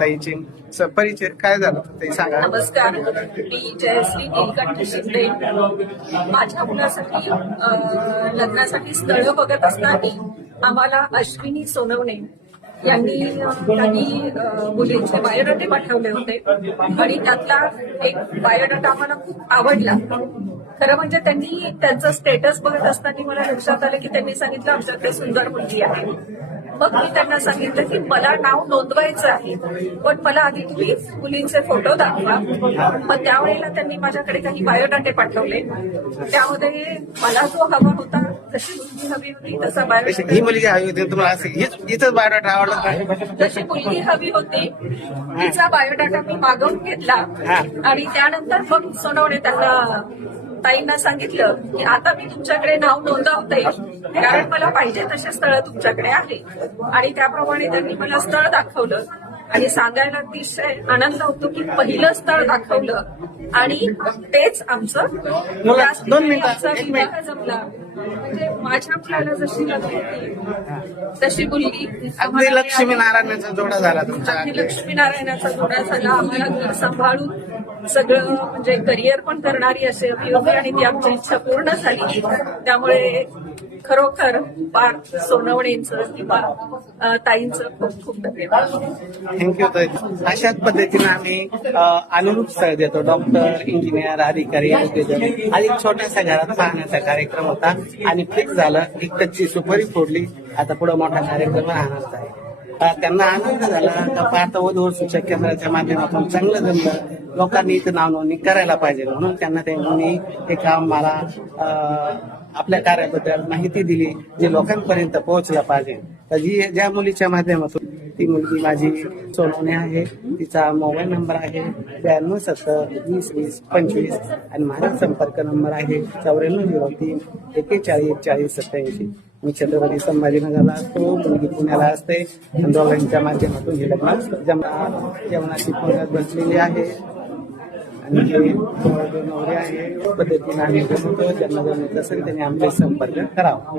ताईची परिचय काय झाला ते सांगा. नमस्कार, मी जयश्री नीलकंठ शिंदे. माझ्या मुलासाठी लग्नासाठी स्थळ बघत असताना आम्हाला अश्विनी सोनवणे यांनी काही मुलींचे बायोडाटे पाठवले होते आणि त्यातला एक बायोडाटा आम्हाला खूप आवडला. खरं म्हणजे त्यांनी त्यांचं स्टेटस बघत असताना मला लक्षात आलं की त्यांनी सांगितलं आमच्याकडे सुंदर मुलगी आहे. मग मी त्यांना सांगितलं की मला नाव नोंदवायचं आहे, पण मला आधी तुम्ही मुलींचे फोटो दाखवा. मग त्यावेळेला त्यांनी माझ्याकडे काही बायोडाटे पाठवले. त्यामध्ये मला जो हवा होता, जशी मुलगी हवी होती तसा ही बायोडाटा, मुलगी हवी होती तुम्हाला, हिच बायोडाटा आवडला का? जशी मुलगी हवी होती तिचा बायोडाटा मी मागवून घेतला आणि त्यानंतर मग सोनवणे त्यांना ताईंना सांगितलं की आता मी तुमच्याकडे नाव नोंदवते, कारण मला पाहिजे तसे स्थळ तुमच्याकडे आहे. आणि त्याप्रमाणे त्यांनी मला स्थळ दाखवलं आणि सांगायला अतिशय आनंद होतो की पहिलं स्थळ दाखवलं आणि तेच आमचं विवाह जमला. म्हणजे माझ्या मुलाला जशी मुलगी होती तशी मुलगी अगदी लक्ष्मीनारायणाचा जोडा झाला तुमचा. अगदी लक्ष्मीनारायणाचा जोडा झाला. आम्हाला घर सांभाळून सगळं म्हणजे करिअर पण करणारी अशी हवी होती आणि ती आमची इच्छा पूर्ण झाली. त्यामुळे खरोखर पार्थ सोनवणेंचं किंवा ताईंचं खूप खूप धन्यवाद. थँक्यू ताई. अशाच पद्धतीने आम्ही अनुरूप स्थळ देतो. डॉक्टर, इंजिनियर, अधिकारी, उद्योजक आणि छोट्याशा घरात पाहण्याचा कार्यक्रम होता आणि फिक्स झालं. एक कच्ची सुपारी फोडली. आता पुढे मोठा कार्यक्रम राहणार आहे. त्यांना आनंद झाला का पार्थ वधू शिक्षण केंद्राच्या माध्यमातून चांगलं जमलं. लोकांनी इथं नाव नोंदणी करायला पाहिजे म्हणून त्यांना त्यांनी हे काम मला आपल्या कार्याबद्दल माहिती दिली, जे लोकांपर्यंत पोहोचलं पाहिजे. तर ज्या मुलीच्या माध्यमातून, ती मुलगी माझी सोनवणे आहे. तिचा मोबाईल नंबर आहे 9270202025 आणि माझा संपर्क नंबर आहे 9403 414087. मी छत्रपती संभाजीनगरला असतो, मुलगी पुण्याला असते. दोघांच्या माध्यमातून हे लग्न जेवणाची पुण्यात बसलेली आहे आणि जे नवरे आहे पद्धतीने आम्ही जमतो. ज्यांना जमत असेल त्यांनी आमचे संपर्क करावा.